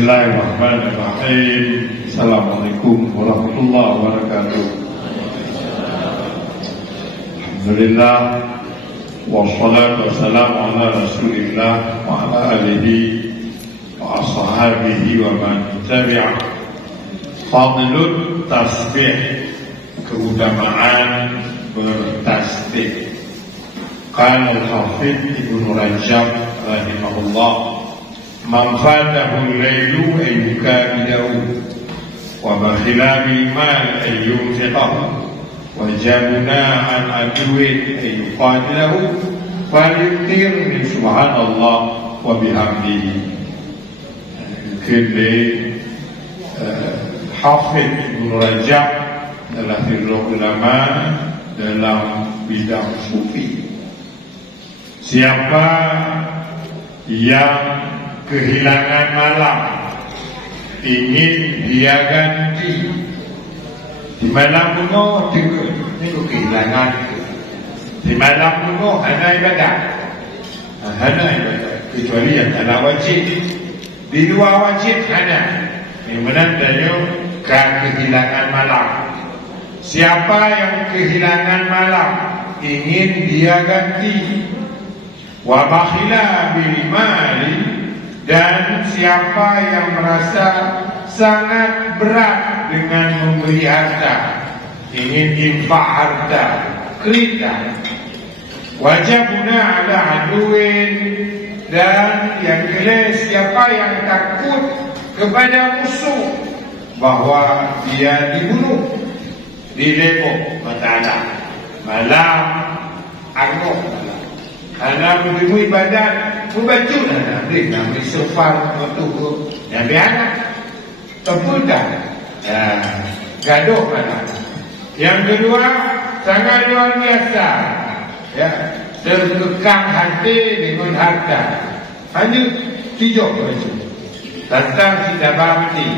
Bismillahirrahmanirrahim. Assalamualaikum warahmatullahi wabarakatuh. Alhamdulillah, wassalatu wassalamu ala rasulillah wa ala alihi wa ashabihi wa man tabi'ah. Fadlul tasbih, keutamaan bertasbih. Qala al-Hafidh Ibnu Rajab rahimahullah, man fatahu al-lailu ay yukabidahu wa bakhila bil mal ay yunfiqahu wa jabna an aduwin ay yuqadilahu falyuktir min subhanallah wa bihamdihi. Kini Hafidh Ibnu Rajab adalah ulama dalam bidang sufi. Siapa yang kehilangan malam ingin dia ganti di malam kuno, itu kehilangan. Di malam kuno hanya ibadah, kecuali yang ada wajib. Di luar wajib hanya yang menandanya kehilangan malam. Siapa yang kehilangan malam ingin dia ganti, wa bakhila bil mali, dan siapa yang merasa sangat berat dengan memberi harta, ingin infak harta, kerita, wajabuna ala aduin, dan yang jelas siapa yang takut kepada musuh bahwa dia dibunuh, dilebok mata'ala malam arnoh karena menerima ibadat membaca dan beri sefar waktu yang biasa terputar gaduh malam. Yang kedua sangat luar biasa, terkekang hati dengan harta, hanya 3 baju tentang tidak berhenti.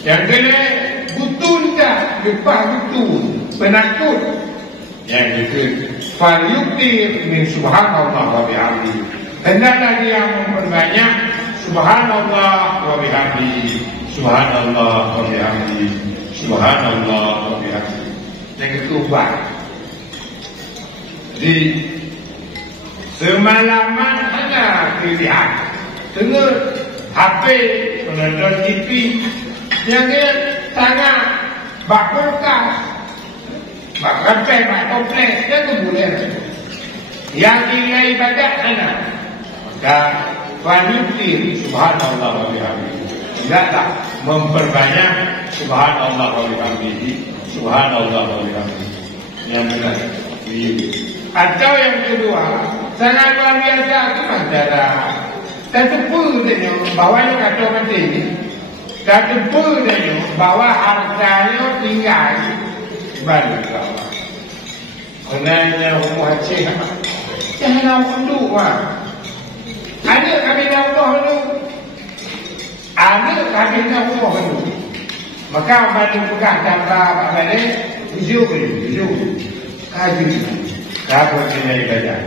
Yang kedua betul tak, lepas betul penakut. Yang ketiga falyuktir min subhanallah wa bihamdihi, hendaklah dia memperbanyak subhanallah wa bihamdihi, subhanallah wa bihamdihi, subhanallah wa bihamdihi. Yang kedua, di semalaman hanya pilihan tengah HP, menonton TV, yang dia tangan bak kulkas, bak rampai, bak toples, dia tu boleh. Yang dia ibadat sana, maka falyuktir subhanallah wa bihamdihi, tidaklah memperbanyak subhanallah wa bihamdihi, subhanallah wa bihamdihi. Yang benar. Atau yang kedua, sangat luar biasa itu antara tertupu dia bawanya kata mati ini, tertupu dia bawa hartanya tinggal balik bawah. Kenanya rumah Aceh, jangan dulu mah. Ada kabinet rumah dulu, ada kabinet rumah dulu. Maka balik pegang tambah balik, hijau kaji, kabar kena ibadah.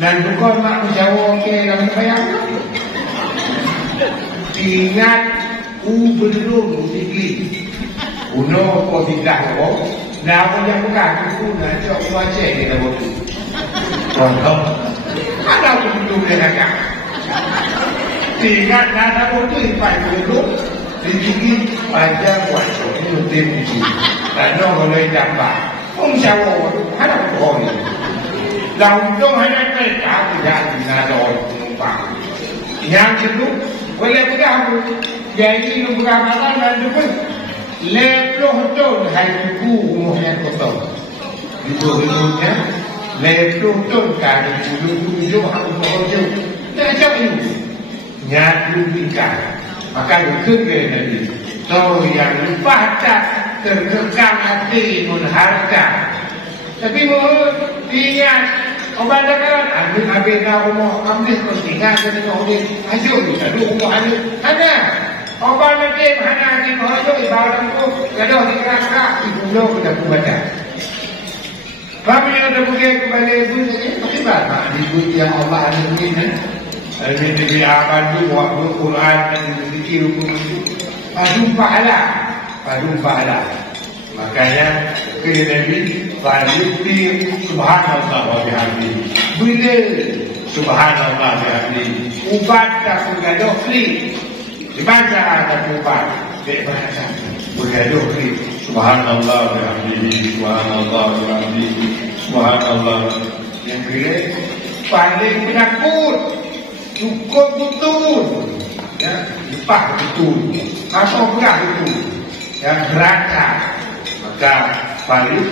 Dan bukan nak menjawab ke dalam bayang. Ingat belum tinggi. Uno kau tidak kau. Nah apa yang bukan itu nak cok wajah di dalam itu. Contoh, ada begitu mereka. Ingat nada itu ipai belum tinggi pada wajah itu tinggi. Dan boleh dapat. Jawab ada boleh. Langsung hanya mereka tidak dinadoi penumpang. Yang kedua, boleh pegang jadi bukan masalah dan juga leploh ton hai buku umumnya kotor. Itu hidupnya leploh ton kali dulu aku tahu. Tak jauh. Nyatu ikan. Maka itu tadi. Tahu yang lupa tak terkekang hati pun harta. Tapi mohon ingat, obat dakaran ambil rumah ambil pentingan dengan orang hasil lalu rumah ada obat mati mana di mahal ibarat itu gaduh di kerangka ibu lo sudah baca. Kami yang ada pergi kepada ibu ini, bagaimana ibu yang Allah ada ini? Al-Mintibih Abadu waktu Quran dan zikir padu pahala. Makanya kata Nabi Fa'alifti subhanallah wa bihamdihi. Bila subhanallah wa bihamdihi ubat tak bergaduh klik. Dibaca tak ubat dia baca bergaduh klik. Subhanallah wa bihamdihi, subhanallah wa bihamdihi, subhanallah. Yang kira paling penakut, cukup betul, ya, lepas betul, atau berat betul, yang beratkan, maka paling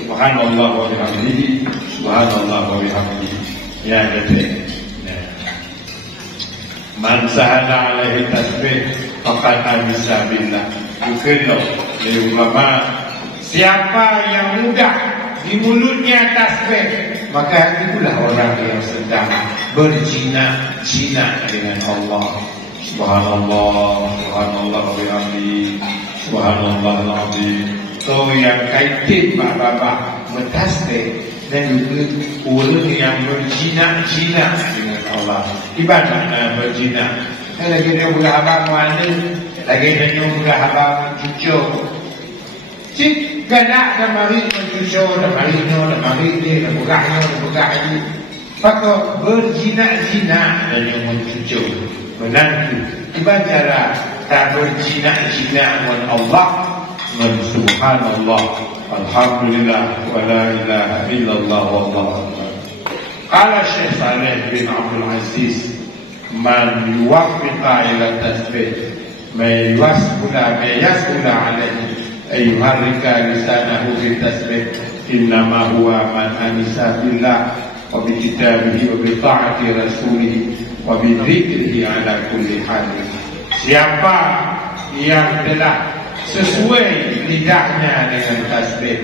subhanallah wa bihamdihi, subhanallah wa bihamdihi. Ya, betul. Man sahala alaihi tasbih faqad amisa billah. Bukanlah dari ulama, siapa yang mudah di mulutnya tasbih, maka itulah orang yang sedang berzina dengan Allah. Subhanallah, subhanallah wa bihamdihi, subhanallah al-azim. So yang kaitin bapak-bapak mentasbih dan juga orang yang berzina dengan Allah. Ibaratnya berzina. Lagi dia buka abang mana, lagi dia buka abang cucu. Cik gadak dan mari mencucu, dan mari dia, dan buka dia. Maka berzina dan yang mencucu menantu. Ibaratnya tak berzina dengan Allah, dengan subhanallah, alhamdulillah, wa la ilaha illallah, wallahu akbar. Qala Syekh Saleh bin Abdul Aziz, man yuwaffiqa ila tasbih ma yasbula alaihi ayuharrika lisanahu fi tasbih innama huwa man anisa billah wa bi kitabihi wa bi ta'ati rasulih wa bi dzikrihi ala kulli hal. Siapa yang telah sesuai lidahnya dengan tasbih,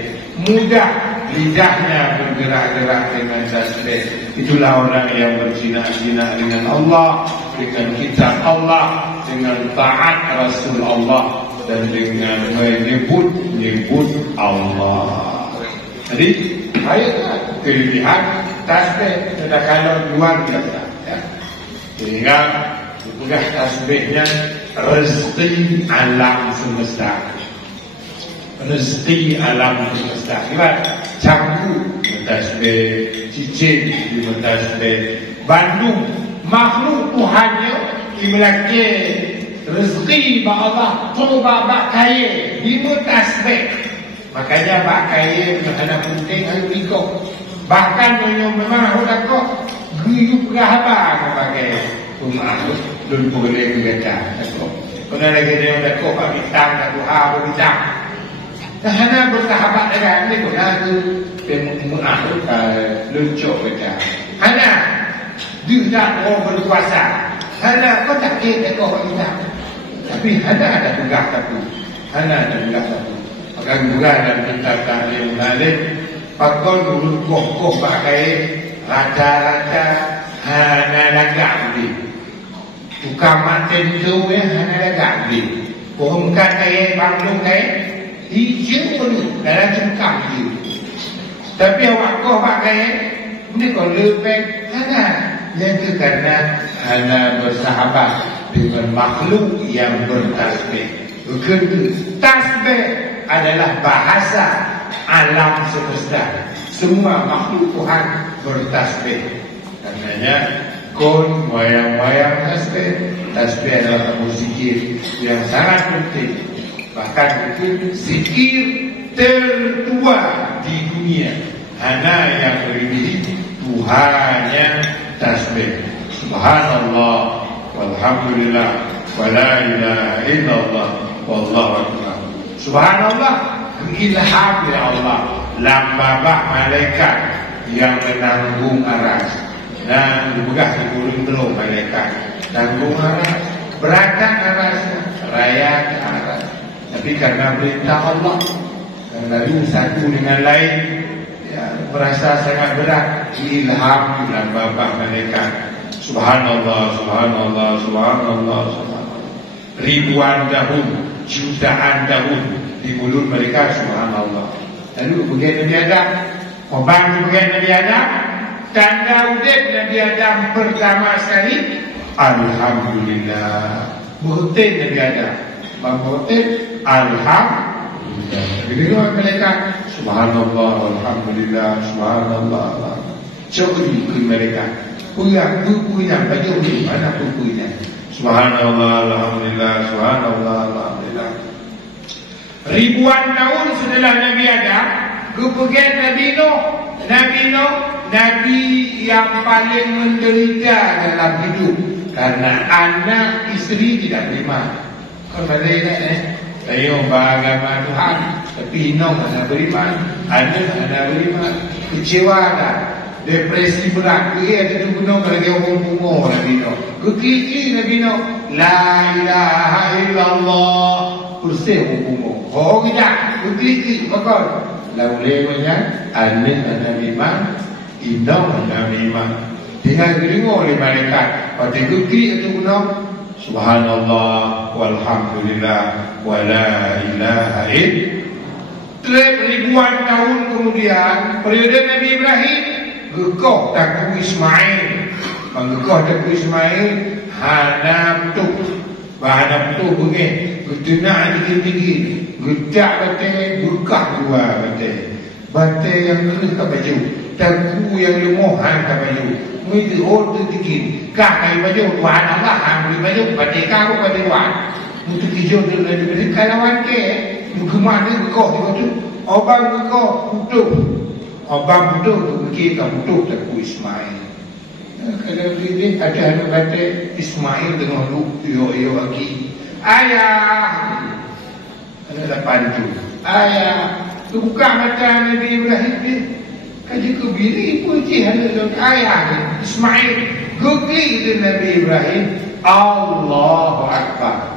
mudah lidahnya bergerak-gerak dengan tasbih, itulah orang yang berzina dengan Allah, dengan kitab Allah, dengan taat Rasul Allah, dan dengan menyebut Allah. Jadi ayat kelebihan tasbih sudah kalau luar biasa, ya. Sehingga mudah tasbihnya rezeki alam semesta. Rezeki alam semesta. Ibarat canggu mentasbih, cicit di mentasbih, Bandung makhluk Tuhannya dimiliki rezeki ba Allah, coba bak kaya di mentasbih. Makanya bak kaya ada penting harus ikut. Bahkan memang sudah kok guyup rahabat pakai rumah belum boleh bergerak. Kena lagi dia dah kok bintang dah Tuhan berbintang. Dah hana bersahabat dengan ni kena tu pemuah luncur baca. Hana dia dah orang berkuasa. Hana kau tak kira kau bintang. Tapi hana ada tugas satu. Maka juga dan tentang yang lain pakon dulu kokoh pakai raja-raja hana lagak ni. Bukan maten tu hana lagak ni. Pohonkan kaya banglung kaya hijau pun dalam cengkam dia. Tapi awak kau pakai ni kau lebih hana. Yang kerana hana bersahabat dengan makhluk yang bertasbih. Tasbih adalah bahasa alam semesta. Semua makhluk Tuhan bertasbih. Karenanya kon wayang-wayang tasbih. Tasbih adalah zikir yang sangat penting. Bahkan itu zikir tertua di dunia. Hanya yang melebihi Tuhannya tasbih. Subhanallah, walhamdulillah, wa la ilaha illallah, wallahu akbar. Subhanallah, ilham ya Allah, lambabak malaikat yang menanggung aras dan dibegah di gulung-gulung malaikat tanggung aras, beratkan arasnya, rayak aras. Tapi karena perintah Allah, dan lalu satu dengan lain, ya, merasa sangat berat, ilham lambabak malaikat. Subhanallah, subhanallah, subhanallah, subhanallah. Ribuan tahun, jutaan tahun di mulut mereka subhanallah. Lalu bagian Nabi Adam, membantu bagian Nabi Adam, tanda udip Nabi Adam pertama sekali, Alhamdulillah. Berhutang Nabi Adam. Berhutang, Alhamdulillah. Bila orang malaikat, Subhanallah, Alhamdulillah, Subhanallah. Syukri ke mereka. Puyang, baju ni mana puyang. Subhanallah, Alhamdulillah, Subhanallah, Alhamdulillah. Ribuan tahun setelah Nabi Adam, kepergian Nabi Nuh. Nabi yang paling menderita dalam hidup karena anak isteri tidak beriman. Kau boleh tak Saya beragama Tuhan, tapi Nuh ada beriman, ada beriman, kecewa dah. Depresi berat. Dia ada guna kalau dia orang bunga Nabi Nuh. Kekiki Nabi Nuh. La ilaha illallah. Bersih orang bunga. Oh tidak. Kekiki. Maka laulewanya ada iman. Indang ada iman. Tinggal dengar oleh malaikat. Pada kekiki itu guna. Subhanallah. Walhamdulillah. Wa la ilaha illallah. Ribuan tahun kemudian periode Nabi Ibrahim gekok takku Ismail. Gekok takku Ismail Hana betul bunyi getenak tinggi-tinggi gedak batai bekah dua batai yang kena ke baju takku yang lemohan ke baju itu order tinggi kah kai baju tuan Allah ambil baju batai kau batai wan untuk hijau dari kalawan ke kemana gekok itu obang gekok utuh Abang butuh kita butuh takku Ismail. Kalau dia ada anak batik Ismail dengan lu yo lagi. Ayah. Ada 8 tu. Ayah. Tu buka mata Nabi Ibrahim ni. Kaji kebiri pun ada ayah Ismail. Gugli itu Nabi Ibrahim. Allahu Akbar.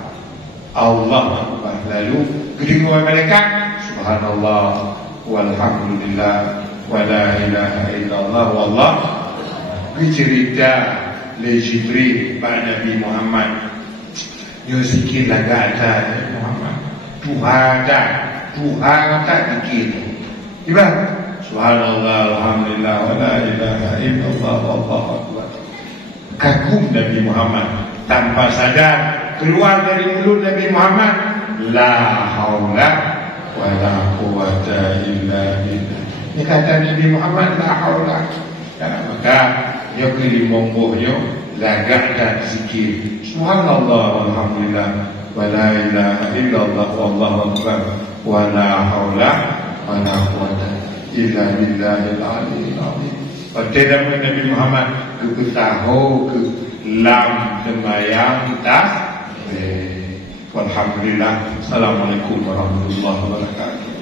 Allah Akbar. Lalu kedengar malaikat Subhanallah walhamdulillah. Wala ilaha illallah wallah. Cerita le Jibril pada Nabi Muhammad. Yo sikit laga ada Muhammad. Tuhan tak dikit. Iba subhanallah alhamdulillah wala ilaha illallah wallahu akbar. Kagum Nabi Muhammad tanpa sadar keluar dari mulut Nabi Muhammad la haula wala quwata illa billah. Ini kata Nabi Muhammad la haula. Maka dia kiri monggohnya lagak dan zikir subhanallah walhamdulillah wala ilaha illallah wallahu akbar wala haula wala quwata illa billahil aliyyil azim. Pada Nabi Muhammad ketahu ke lam sembahyang tas. Walhamdulillah. Assalamualaikum warahmatullahi wabarakatuh.